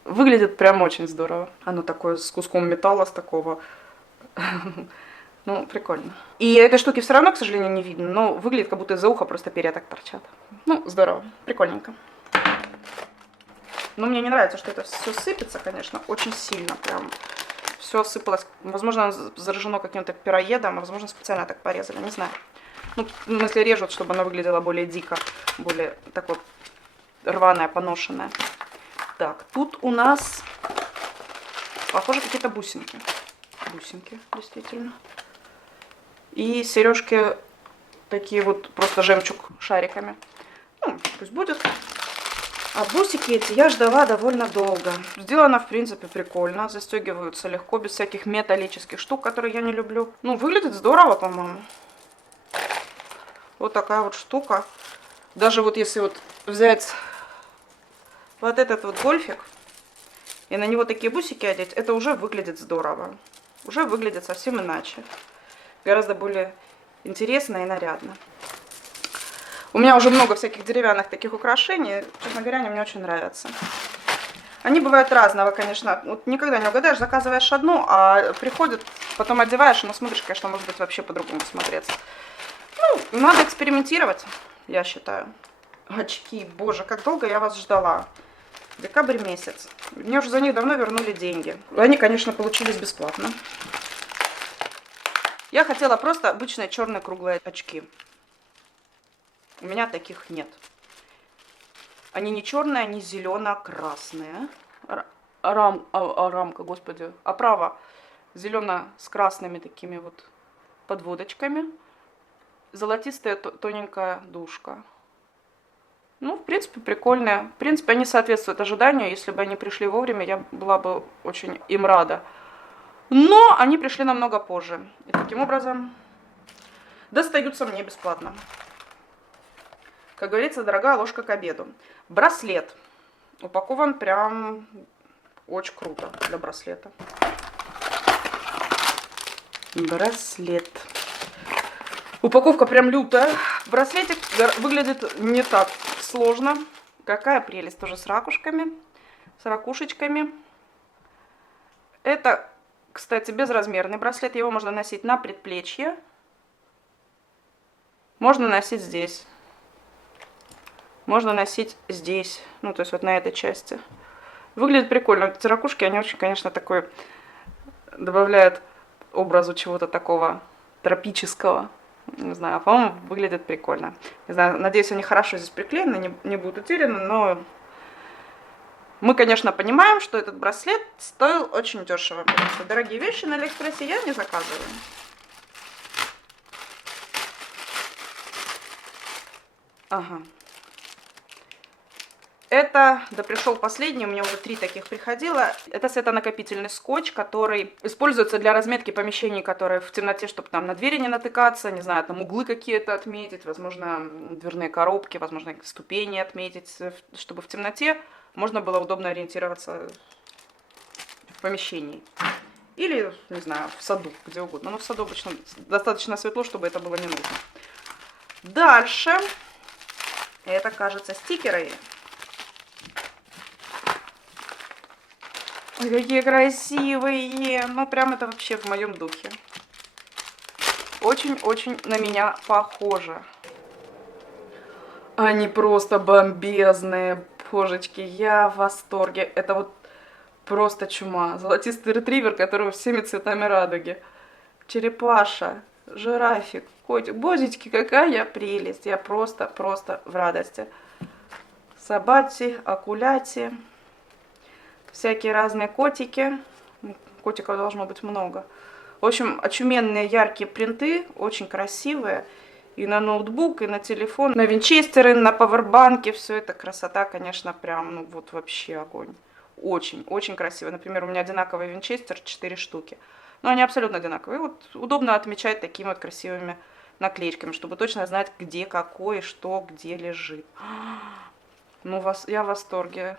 Выглядит прям очень здорово. Оно такое с куском металла, с такого. Ну, прикольно. И этой штуки все равно, к сожалению, не видно, но выглядит, как будто из-за уха просто перья так торчат. Ну, здорово, прикольненько. Но мне не нравится, что это все сыпется, конечно, очень сильно прям. Все осыпалось. Возможно, заражено каким-то пироедом, а возможно, специально так порезали, не знаю. Ну, в смысле, режут, чтобы оно выглядело более дико, более такое рваное, поношенное. Так, тут у нас, похоже, какие-то бусинки. Бусинки, действительно. И сережки такие вот, просто жемчуг шариками. Ну, пусть будет. А бусики эти я ждала довольно долго. Сделано, в принципе, прикольно. Застегиваются легко, без всяких металлических штук, которые я не люблю. Ну, выглядит здорово, по-моему. Вот такая вот штука. Даже вот если вот взять вот этот вот гольфик и на него такие бусики одеть, это уже выглядит здорово. Уже выглядит совсем иначе. Гораздо более интересно и нарядно. У меня уже много всяких деревянных таких украшений. Честно говоря, они мне очень нравятся. Они бывают разного, конечно. Вот никогда не угадаешь, заказываешь одну, а приходит, потом одеваешь, но смотришь, конечно, может быть вообще по-другому смотреться. Ну, надо экспериментировать, я считаю. Очки, боже, как долго я вас ждала. Декабрь месяц. Мне уже за них давно вернули деньги. Они, конечно, получились бесплатно. Я хотела просто обычные черные круглые очки. У меня таких нет. Они не черные, они зелено-красные. Рамка, господи. Оправа зелено с красными такими вот подводочками. Золотистая тоненькая дужка. Ну, в принципе, прикольные. В принципе, они соответствуют ожиданию. Если бы они пришли вовремя, я была бы очень им рада. Но они пришли намного позже. И таким образом достаются мне бесплатно. Как говорится, дорогая ложка к обеду. Браслет. Упакован прям очень круто для браслета. Браслет. Упаковка прям лютая. Браслетик выглядит не так сложно. Какая прелесть. Тоже с ракушками. С ракушечками. Это, кстати, безразмерный браслет. Его можно носить на предплечье. Можно носить здесь. Можно носить здесь. Ну, то есть вот на этой части. Выглядит прикольно. Эти ракушки, они очень, конечно, такой добавляют образу чего-то такого тропического. Не знаю, по-моему, выглядит прикольно. Не знаю, надеюсь, они хорошо здесь приклеены, не будут утеряны, но мы, конечно, понимаем, что этот браслет стоил очень дешево, потому что дорогие вещи на Алиэкспрессе я не заказываю. Ага. Это, да, пришел последний, у меня уже 3 таких приходило. Это светонакопительный скотч, который используется для разметки помещений, которые в темноте, чтобы там на двери не натыкаться, не знаю, там углы какие-то отметить, возможно, дверные коробки, возможно, ступени отметить, чтобы в темноте можно было удобно ориентироваться в помещении. Или, не знаю, в саду, где угодно. Но в саду обычно достаточно светло, чтобы это было не нужно. Дальше, это, кажется, стикеры. Ой, какие красивые. Ну, прям это вообще в моем духе. Очень-очень на меня похожи. Они просто бомбезные. Божечки, я в восторге. Это вот просто чума. Золотистый ретривер, который всеми цветами радуги. Черепаша, жирафик, котик. Божечки, какая прелесть. Я просто в радости. Собати, акуляти. Всякие разные котики. Котиков должно быть много. В общем, очуменные яркие принты, очень красивые. И на ноутбук, и на телефон, на винчестеры, на пауэрбанки. Все это красота, конечно, прям, ну вот вообще огонь. Очень красиво. Например, у меня одинаковый винчестер, 4 штуки. Но они абсолютно одинаковые. Вот удобно отмечать такими вот красивыми наклеечками, чтобы точно знать, где какой, что, где лежит. Ну, я в восторге.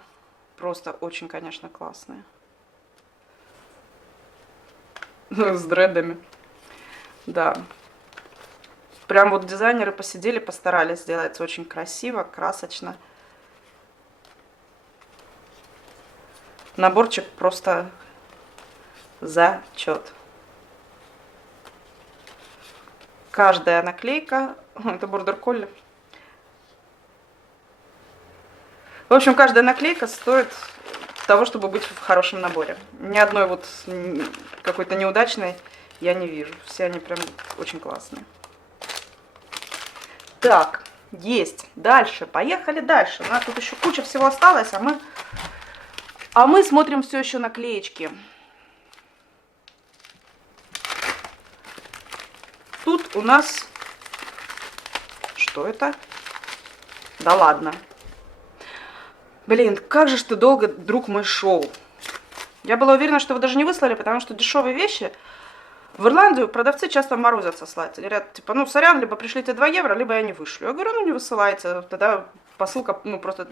Просто очень, конечно, классные. С дредами. Да. Прям вот дизайнеры посидели, постарались сделать очень красиво, красочно. Наборчик просто зачет. Каждая наклейка, это бордер колли. В общем, каждая наклейка стоит того, чтобы быть в хорошем наборе. Ни одной вот какой-то неудачной я не вижу. Все они прям очень классные. Так, есть. Дальше. Поехали дальше. У нас тут еще куча всего осталось, а мы смотрим все еще наклеечки. Тут у нас... Что это? Да ладно. Блин, как же ж ты долго, друг мой, шел. Я была уверена, что вы даже не выслали, потому что дешевые вещи в Ирландию продавцы часто морозятся слать. Говорят, типа, ну, сорян, либо пришлите 2 евро, либо я не вышлю. Я говорю, ну, не высылайте. Тогда посылка, ну, просто,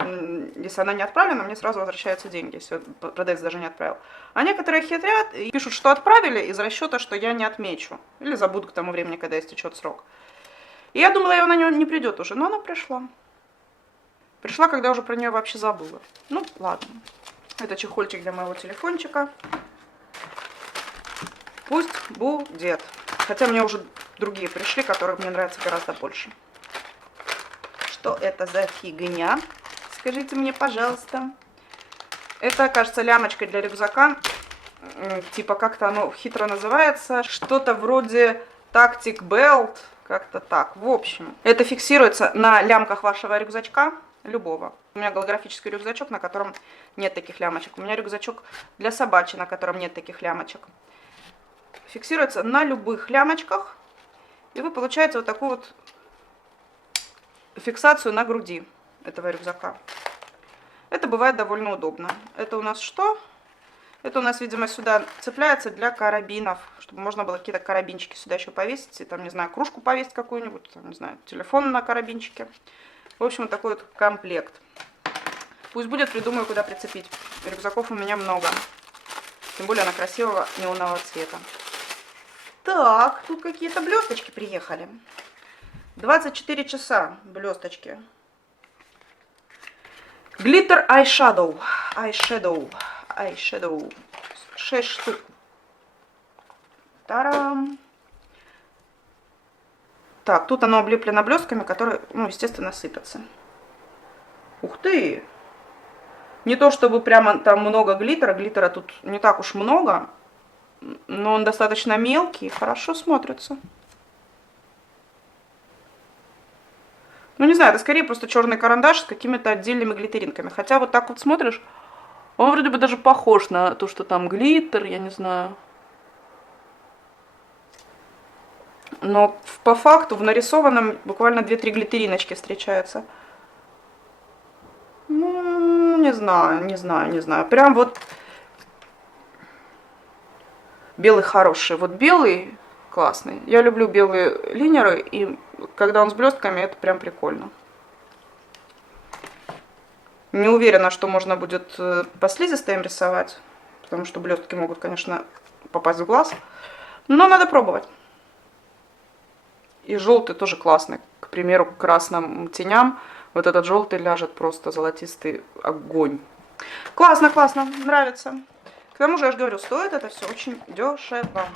если она не отправлена, мне сразу возвращаются деньги, если продавец даже не отправил. А некоторые хитрят и пишут, что отправили из расчета, что я не отмечу. Или забуду к тому времени, когда истечет срок. И я думала, она не придет уже, но она пришла. Пришла, когда уже про нее вообще забыла. Ну, ладно. Это чехольчик для моего телефончика. Пусть будет. Хотя мне уже другие пришли, которые мне нравятся гораздо больше. Что это за фигня? Скажите мне, пожалуйста. Это, кажется, лямочка для рюкзака. Типа как-то оно хитро называется. Что-то вроде Tactic Belt. Как-то так. В общем, это фиксируется на лямках вашего рюкзачка. Любого. У меня голографический рюкзачок, на котором нет таких лямочек. У меня рюкзачок для собачьей, на котором нет таких лямочек. Фиксируется на любых лямочках. И вы получаете вот такую вот фиксацию на груди этого рюкзака. Это бывает довольно удобно. Это у нас что? Это у нас, видимо, сюда цепляется для карабинов, чтобы можно было какие-то карабинчики сюда еще повесить. И там, не знаю, кружку повесить какую-нибудь, там, не знаю, телефон на карабинчике. В общем, вот такой вот комплект. Пусть будет, придумаю, куда прицепить. Рюкзаков у меня много. Тем более она красивого неонового цвета. Так, тут какие-то блесточки приехали. 24 часа блесточки. Glitter eyeshadow. Eyeshadow. 6 штук. Тарам. Так, тут оно облеплено блестками, которые, ну, естественно, сыпятся. Ух ты! Не то чтобы прямо там много глиттера. Глиттера тут не так уж много. Но он достаточно мелкий и хорошо смотрится. Ну, не знаю, это скорее просто черный карандаш с какими-то отдельными глиттеринками. Хотя вот так вот смотришь, он вроде бы даже похож на то, что там глиттер, я не знаю. Но по факту в нарисованном буквально 2-3 глиттериночки встречаются. Ну, не знаю. Прям вот белый хороший. Вот белый классный. Я люблю белые линеры, и когда он с блестками, это прям прикольно. Не уверена, что можно будет по слизистым рисовать, потому что блестки могут, конечно, попасть в глаз. Но надо пробовать. И желтый тоже классный. К примеру, к красным теням вот этот желтый ляжет просто золотистый огонь. Классно, классно, нравится. К тому же, я же говорю, стоит это все очень дешево.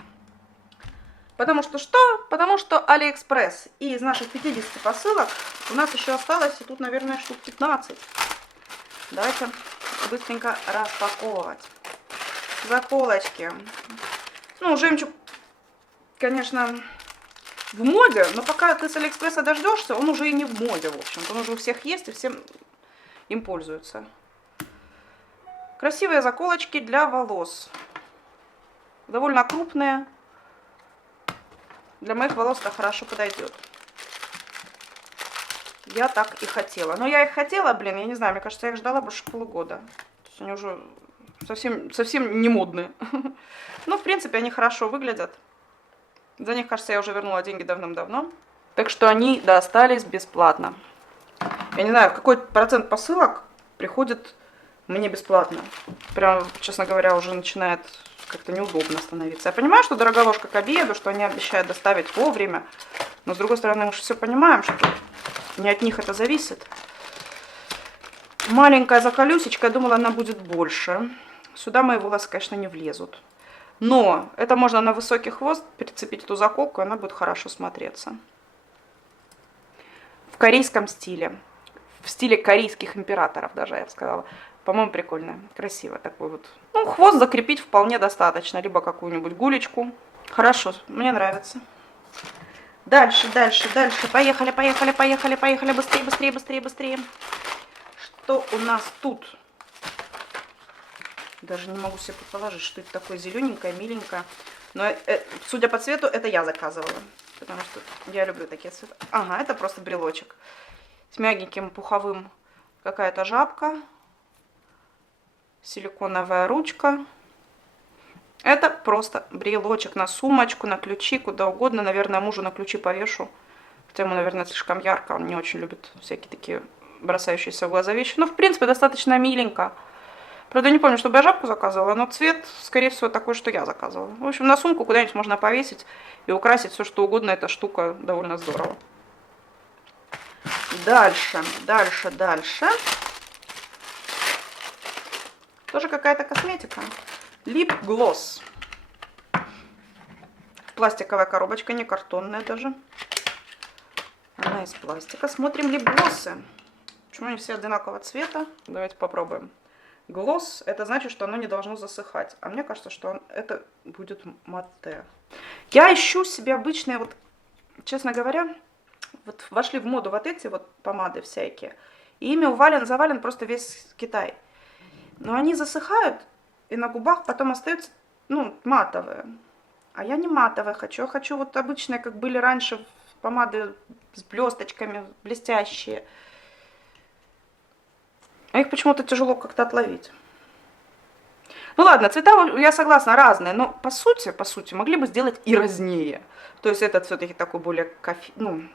Потому что что? Потому что Алиэкспресс. И из наших 50 посылок у нас еще осталось, и тут, наверное, штук 15. Давайте быстренько распаковывать. Заколочки. Ну, жемчуг, конечно, в моде, но пока ты с Алиэкспресса дождешься, он уже и не в моде, в общем-то. Он уже у всех есть, и всем им пользуются. Красивые заколочки для волос. Довольно крупные. Для моих волос это хорошо подойдет. Я так и хотела. Но я их хотела, блин, я не знаю, мне кажется, я их ждала больше полугода. То есть они уже совсем не модные. Но, в принципе, они хорошо выглядят. За них, кажется, я уже вернула деньги давным-давно. Так что они достались бесплатно. Я не знаю, какой процент посылок приходит мне бесплатно. Прям, честно говоря, уже начинает как-то неудобно становиться. Я понимаю, что дорога ложка к обеду, что они обещают доставить вовремя. Но, с другой стороны, мы же все понимаем, что не от них это зависит. Маленькая заколюсечка, я думала, она будет больше. Сюда мои волосы, конечно, не влезут. Но это можно на высокий хвост прицепить эту заколку, и она будет хорошо смотреться. В корейском стиле. В стиле корейских императоров даже, я бы сказала. По-моему, прикольно, красиво такой вот. Ну, хвост закрепить вполне достаточно. Либо какую-нибудь гулечку. Хорошо, мне нравится. Дальше, дальше, дальше. Поехали, поехали, поехали, поехали. Быстрее, быстрее, быстрее, быстрее. Что у нас тут? Даже не могу себе предположить, что это такое зелененькое, миленькое. Но, судя по цвету, это я заказывала. Потому что я люблю такие цвета. Ага, это просто брелочек. С мягеньким пуховым какая-то жабка. Силиконовая ручка. Это просто брелочек на сумочку, на ключи, куда угодно. Наверное, мужу на ключи повешу. Хотя ему, наверное, слишком ярко. Он не очень любит всякие такие бросающиеся в глаза вещи. Но, в принципе, достаточно миленько. Правда, не помню, чтобы я жабку заказывала, но цвет, скорее всего, такой, что я заказывала. В общем, на сумку куда-нибудь можно повесить и украсить все, что угодно. Эта штука довольно здорово. Дальше, дальше, дальше. Тоже какая-то косметика. Лип-глосс. Пластиковая коробочка, не картонная даже. Она из пластика. Смотрим лип-глоссы. Почему они все одинакового цвета? Давайте попробуем. Глосс, это значит, что оно не должно засыхать. А мне кажется, что это будет матте. Я ищу себе обычные, вот, честно говоря, вот вошли в моду вот эти вот помады всякие. И ими завален просто весь Китай. Но они засыхают, и на губах потом остаются, ну, матовые. А я не матовые хочу. Я хочу вот обычные, как были раньше помады с блесточками, блестящие. А их почему-то тяжело как-то отловить. Ну ладно, цвета, я согласна, разные, но по сути, могли бы сделать и разнее. То есть этот все-таки такой более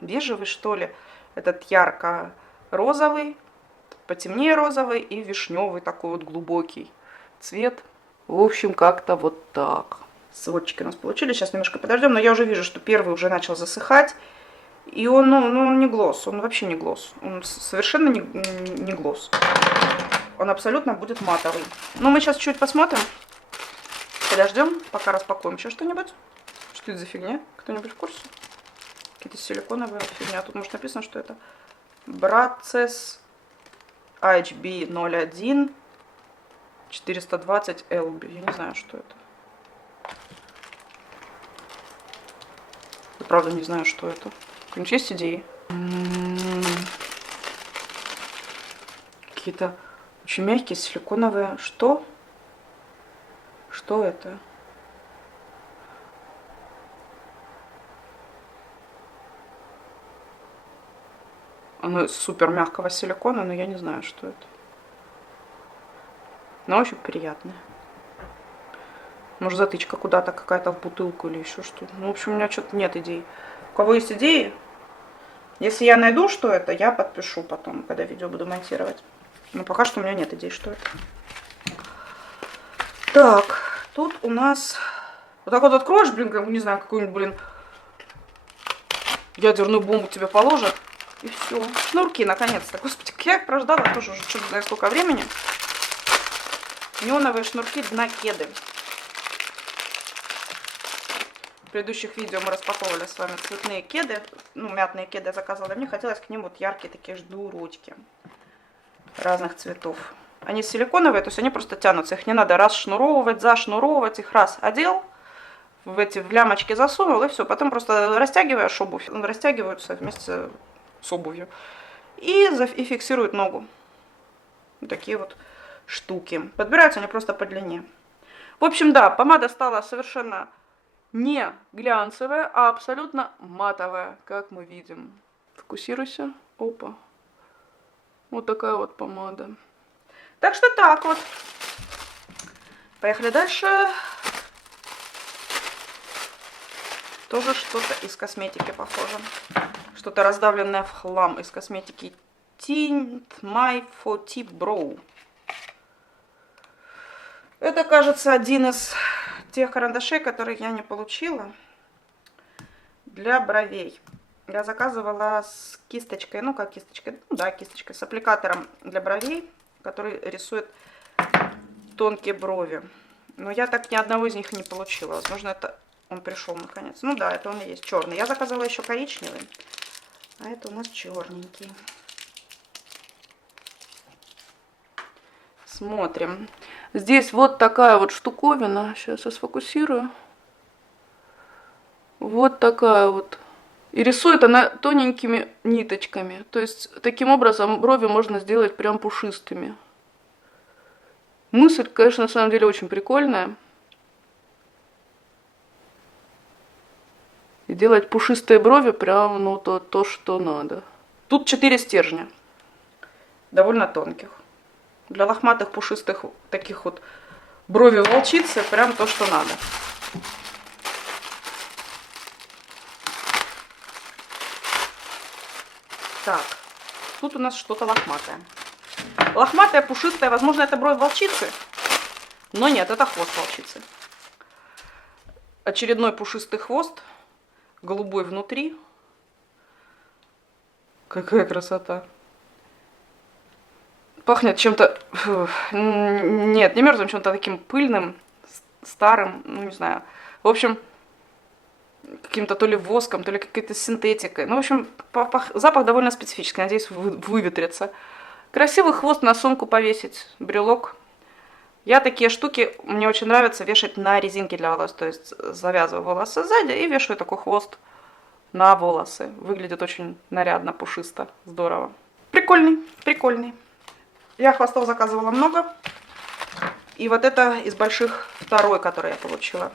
бежевый, что ли. Этот ярко-розовый, потемнее розовый и вишневый такой вот глубокий цвет. В общем, как-то вот так. Сводчики у нас получились. Сейчас немножко подождем, но я уже вижу, что первый уже начал засыхать. И он, он не глосс, он вообще не глосс. Он совершенно не глосс. Он абсолютно будет матовый. Но мы сейчас чуть посмотрим. Подождем, пока распакуем еще что-нибудь. Что это за фигня? Кто-нибудь в курсе? Какие-то силиконовые фигня. Тут может написано, что это Bracess HB01 420 LB. Я не знаю, что это. Я правда не знаю, что это. Какие-нибудь есть идеи? Какие-то очень мягкие, силиконовые. Что? Что это? Оно супер мягкого силикона, но я не знаю, что это. Но очень приятное. Может, затычка куда-то какая-то в бутылку или еще что-то. Ну, в общем, у меня что-то нет идей. У кого есть идеи? Если я найду, что это, я подпишу потом, когда видео буду монтировать. Но пока что у меня нет идей, что это. Так, тут у нас... Вот так вот откроешь, блин, как, не знаю, какую-нибудь, блин, ядерную бомбу тебе положат. И все. Шнурки, наконец-то. Господи, я их прождала тоже уже что-то знаю сколько времени. Неоновые шнурки на кеды. В предыдущих видео мы распаковывали с вами цветные кеды. Ну, мятные кеды я заказывала. Мне хотелось к ним вот яркие такие ждурочки. Разных цветов. Они силиконовые, то есть они просто тянутся. Их не надо расшнуровывать, зашнуровывать. Их раз одел, в лямочки засунул, и все. Потом просто растягиваешь обувь. Растягиваются вместе с обувью. И фиксируют ногу. Вот такие вот штуки. Подбираются они просто по длине. В общем, да, помада стала совершенно не глянцевая, а абсолютно матовая, как мы видим. Фокусируйся. Опа. Вот такая вот помада. Так что так вот. Поехали дальше. Тоже что-то из косметики похоже. Что-то раздавленное в хлам из косметики. Tint My Faux Brow. Это, кажется, один из тех карандашей, которые я не получила для бровей. Я заказывала с кисточкой, ну как кисточкой, ну да, кисточкой, с аппликатором для бровей, который рисует тонкие брови. Но я так ни одного из них не получила. Возможно, это он пришел наконец. Ну да, это он и есть черный. Я заказала еще коричневый, а это у нас черненький. Смотрим. Здесь вот такая вот штуковина. Сейчас я сфокусирую. Вот такая вот. И рисует она тоненькими ниточками. То есть, таким образом, брови можно сделать прям пушистыми. Мысль, конечно, на самом деле очень прикольная. И делать пушистые брови прям, ну, то, что надо. Тут 4 стержня. Довольно тонких. Для лохматых, пушистых, таких вот брови волчицы прям то, что надо. Так, тут у нас что-то лохматое. Лохматая, пушистая, возможно, это бровь волчицы. Но нет, это хвост волчицы. Очередной пушистый хвост. Голубой внутри. Какая красота. Пахнет чем-то... Нет, не мертвым, чем-то таким пыльным, старым, ну не знаю. В общем, каким-то то ли воском, то ли какой-то синтетикой. Ну, в общем, запах довольно специфический. Надеюсь, выветрится. Красивый хвост на сумку повесить, брелок. Я такие штуки, мне очень нравится вешать на резинки для волос. То есть завязываю волосы сзади и вешаю такой хвост на волосы. Выглядит очень нарядно, пушисто, здорово. Прикольный, прикольный. Я хвостов заказывала много. И вот это из больших второй, который я получила.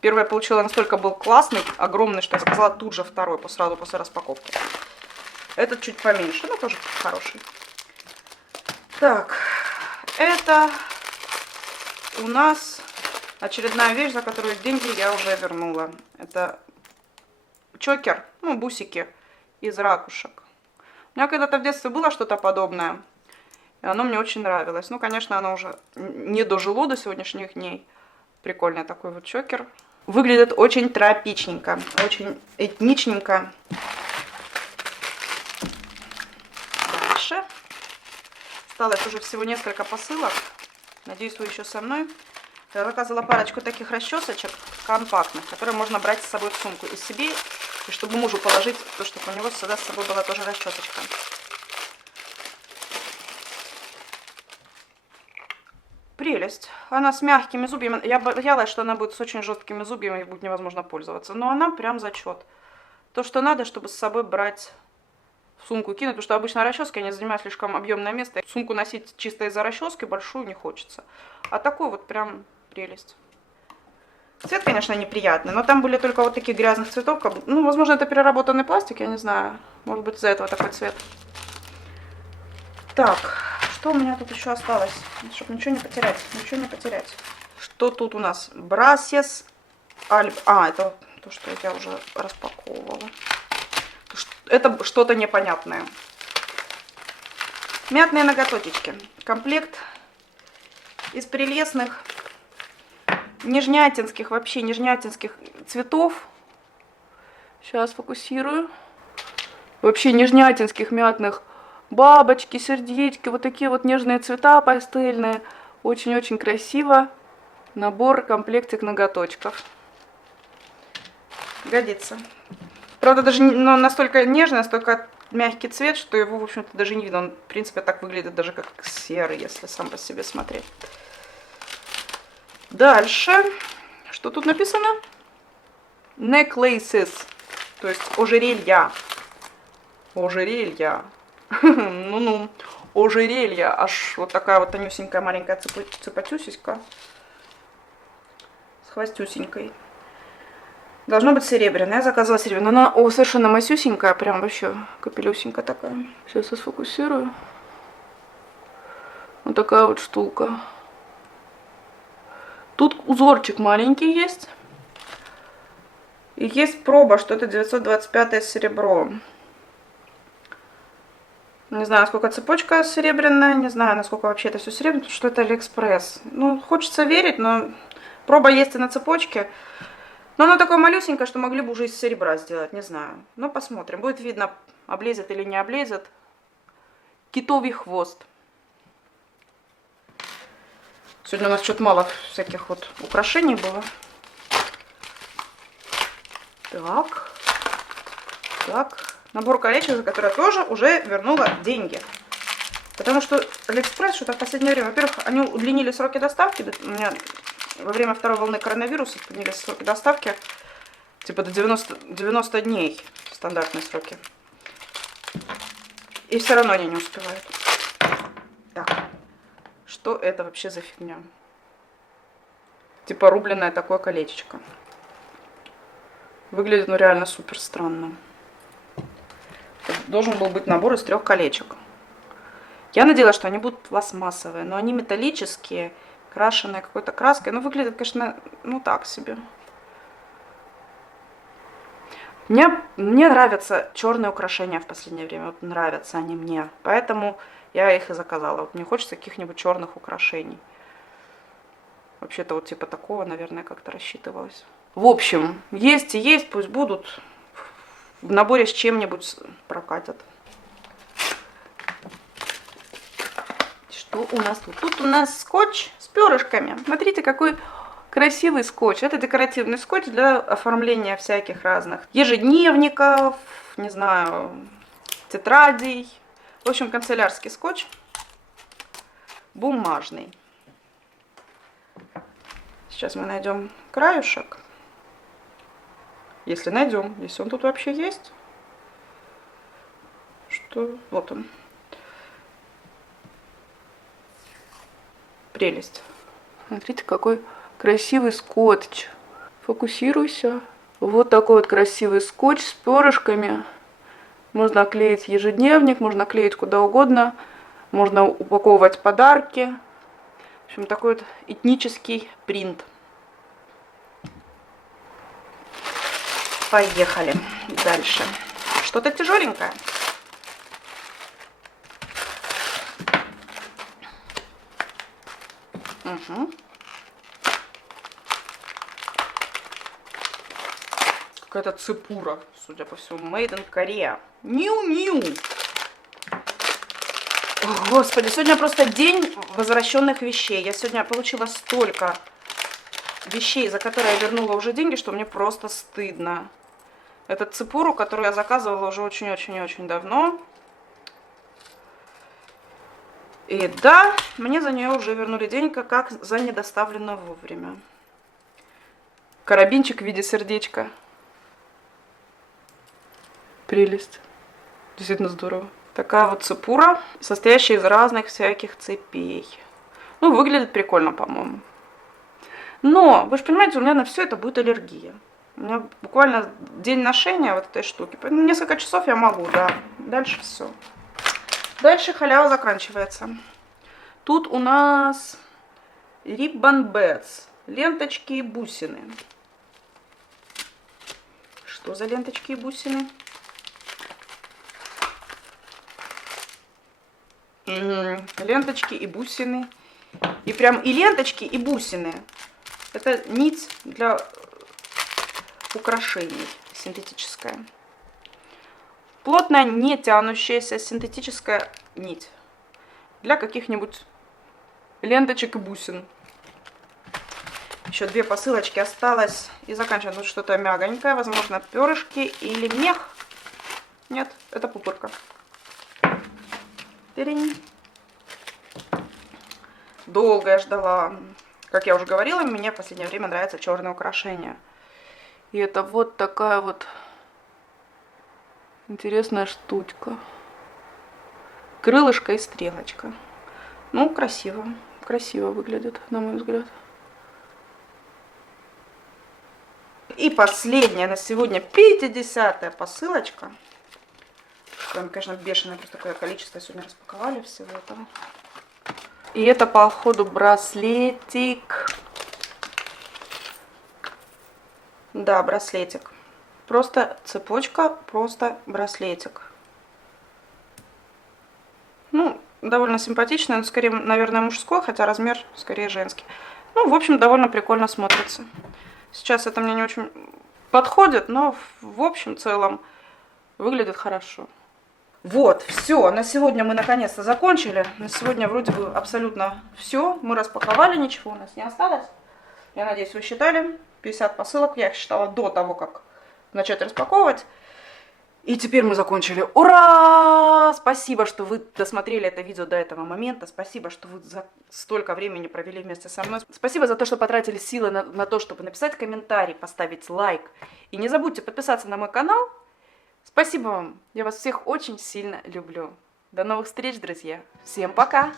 Первый я получила настолько был классный, огромный, что я заказала тут же второй, сразу после распаковки. Этот чуть поменьше, но тоже хороший. Так, это у нас очередная вещь, за которую деньги я уже вернула. Это чокер, ну, бусики из ракушек. У меня когда-то в детстве было что-то подобное. И оно мне очень нравилось. Ну, конечно, оно уже не дожило до сегодняшних дней. Прикольный такой вот чокер. Выглядит очень тропичненько, очень этничненько. Дальше. Осталось уже всего несколько посылок. Надеюсь, вы еще со мной. Я заказала парочку таких расчесочек компактных, которые можно брать с собой в сумку и себе, и чтобы мужу положить, то, чтобы у него всегда с собой была тоже расчесочка. Прелесть. Она с мягкими зубьями. Я боялась, что она будет с очень жесткими зубьями и будет невозможно пользоваться. Но она прям зачет. То, что надо, чтобы с собой брать в сумку и кинуть. Потому что обычно расчески, они занимают слишком объемное место. Сумку носить чисто из-за расчески большую не хочется. А такой вот прям прелесть. Цвет, конечно, неприятный. Но там были только вот таких грязных цветов. Ну, возможно, это переработанный пластик, я не знаю. Может быть, из-за этого такой цвет. Так. Что у меня тут еще осталось? Чтобы ничего не потерять. Ничего не потерять. Что тут у нас? Брасес Альб. А, это то, что я уже распаковывала. Это что-то непонятное. Мятные ноготочечки. Комплект из прелестных нижнятинских, вообще нижнятинских цветов. Сейчас фокусирую. Вообще нижнятинских мятных. Бабочки, сердечки, вот такие вот нежные цвета пастельные. Очень-очень красиво. Набор, комплектик ноготочков. Годится. Правда, даже настолько нежный, настолько мягкий цвет, что его, в общем-то, даже не видно. Он, в принципе, так выглядит даже как серый, если сам по себе смотреть. Дальше. Что тут написано? Necklaces. То есть ожерелья. Ожерелья. Ну-ну, ожерелье. Аж вот такая вот тонюсенькая маленькая цепатюсечка. С хвостюсенькой. Должно быть серебряная. Я заказала серебряную. Она совершенно масюсенькая. Прям вообще капелюсенькая такая. Сейчас я сфокусирую. Вот такая вот штука. Тут узорчик маленький есть. И есть проба, что это 925 серебро. Не знаю, насколько цепочка серебряная, не знаю, насколько вообще это все серебряное, потому что это Алиэкспресс. Ну, хочется верить, но проба есть и на цепочке. Но она такое малюсенькое, что могли бы уже из серебра сделать, не знаю. Но посмотрим, будет видно, облезет или не облезет. Китовий хвост. Сегодня у нас что-то мало всяких вот украшений было. Так. Так. Набор колечек, за который я тоже уже вернула деньги. Потому что Алиэкспресс что-то в последнее время, во-первых, они удлинили сроки доставки. У меня во время второй волны коронавируса удлинились сроки доставки. Типа до 90 дней стандартные сроки. И все равно они не успевают. Так. Что это вообще за фигня? Типа рубленное такое колечечко. Выглядит, ну, реально супер странно. Это должен был быть набор из 3 колечек. Я надеялась, что они будут пластмассовые, но они металлические, крашеные какой-то краской. Ну, выглядит, конечно, ну так себе. Мне нравятся черные украшения в последнее время. Вот нравятся они мне. Поэтому я их и заказала. Вот мне хочется каких-нибудь черных украшений. Вообще-то вот типа такого, наверное, как-то рассчитывалось. В общем, есть и есть, пусть будут. В наборе с чем-нибудь прокатят. Что у нас тут? Тут у нас скотч с перышками. Смотрите, какой красивый скотч. Это декоративный скотч для оформления всяких разных ежедневников, не знаю, тетрадей. В общем, канцелярский скотч. Бумажный. Сейчас мы найдем краюшек. Если найдем, если он тут вообще есть. Что? Вот он. Прелесть. Смотрите, какой красивый скотч. Фокусируйся. Вот такой вот красивый скотч с перышками. Можно клеить ежедневник, можно клеить куда угодно. Можно упаковывать подарки. В общем, такой вот этнический принт. Поехали дальше. Что-то тяжеленькое. Угу. Какая-то цепура, судя по всему. Made in Korea. Миу-миу. Господи, сегодня просто день возвращенных вещей. Я сегодня получила столько вещей, за которые я вернула уже деньги, что мне просто стыдно. Это цепуру, которую я заказывала уже очень-очень-очень давно. И да, мне за нее уже вернули деньги, как за недоставленную вовремя. Карабинчик в виде сердечка. Прелесть. Действительно здорово. Такая вот цепура, состоящая из разных всяких цепей. Ну, выглядит прикольно, по-моему. Но, вы же понимаете, у меня на все это будет аллергия. У меня буквально день ношения вот этой штуки. Несколько часов я могу, да. Дальше все. Дальше халява заканчивается. Тут у нас Ribbon Beds. Ленточки и бусины. Что за ленточки и бусины? Ленточки и бусины. И прям и ленточки, и бусины. Это нить для украшений синтетическая. Плотная, не тянущаяся синтетическая нить. Для каких-нибудь ленточек и бусин. Еще 2 посылочки осталось. И заканчиваем. Тут что-то мягонькое. Возможно, перышки или мех. Нет, это пупырка. Долго я ждала. Как я уже говорила, мне в последнее время нравятся черные украшения. И это вот такая вот интересная штучка. Крылышко и стрелочка. Ну, красиво. Красиво выглядит, на мой взгляд. И последняя на сегодня 50-я посылочка. Прям, конечно, бешеное просто такое количество сегодня распаковали всего этого. И это, походу, браслетик. Да, браслетик. Просто цепочка, просто браслетик. Ну, довольно симпатичный, но скорее, наверное, мужской, хотя размер скорее женский. Ну, в общем, довольно прикольно смотрится. Сейчас это мне не очень подходит, но в общем целом выглядит хорошо. Вот, все, на сегодня мы наконец-то закончили. На сегодня вроде бы абсолютно все. Мы распаковали, ничего у нас не осталось. Я надеюсь, вы считали. 50 посылок, я их считала до того, как начать распаковывать. И теперь мы закончили. Ура! Спасибо, что вы досмотрели это видео до этого момента. Спасибо, что вы столько времени провели вместе со мной. Спасибо за то, что потратили силы на то, чтобы написать комментарий, поставить лайк. И не забудьте подписаться на мой канал. Спасибо вам. Я вас всех очень сильно люблю. До новых встреч, друзья. Всем пока!